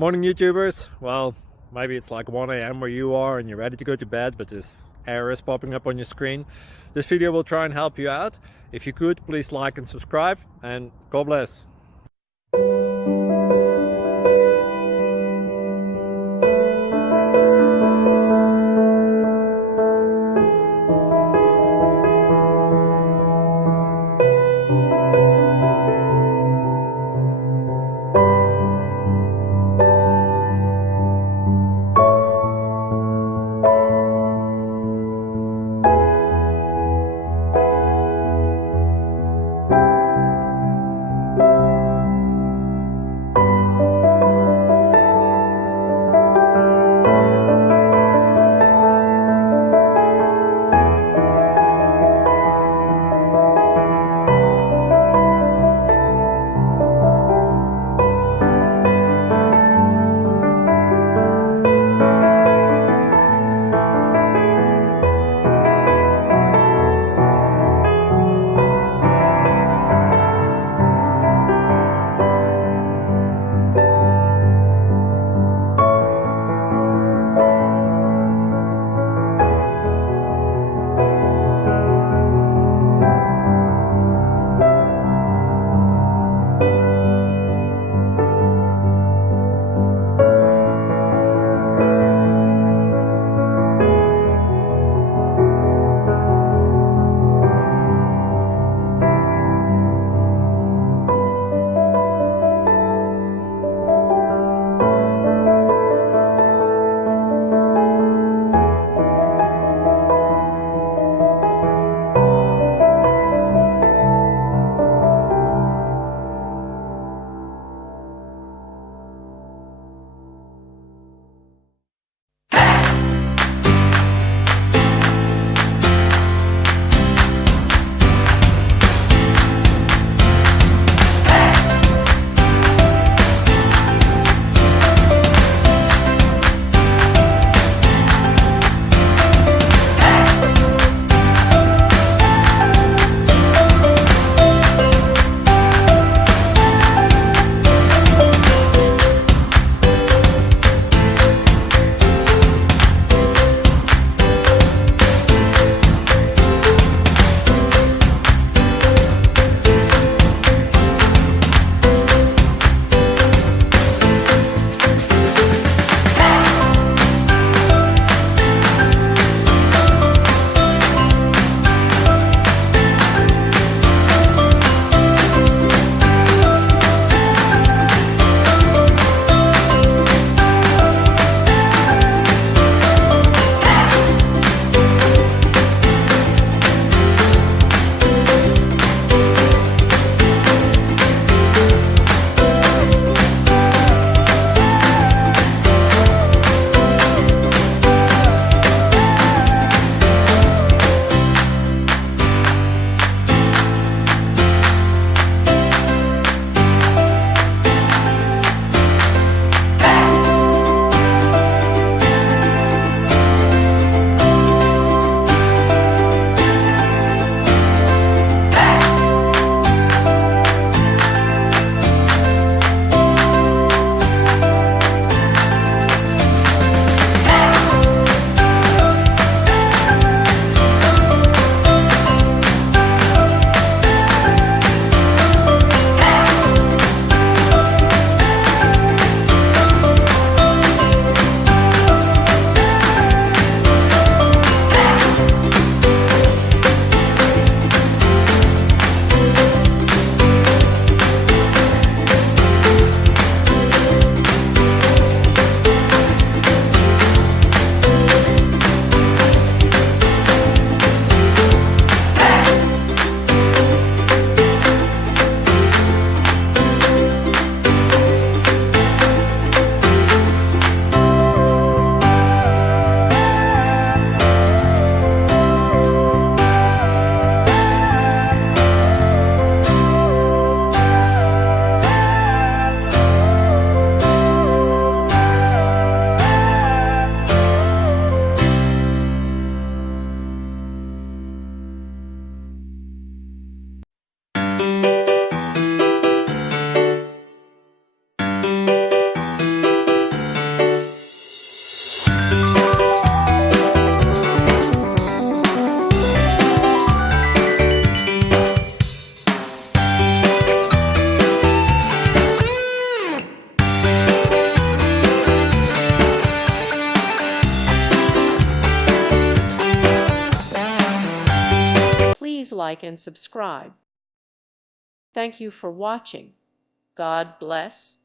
Morning YouTubers. Well, maybe it's like 1 a.m. where you are and you're ready to go to bed, but this error is popping up on your screen. This video will try and help you out. If you could, please like and subscribe, and God bless. please like and subscribe. Thank you for watching. God bless.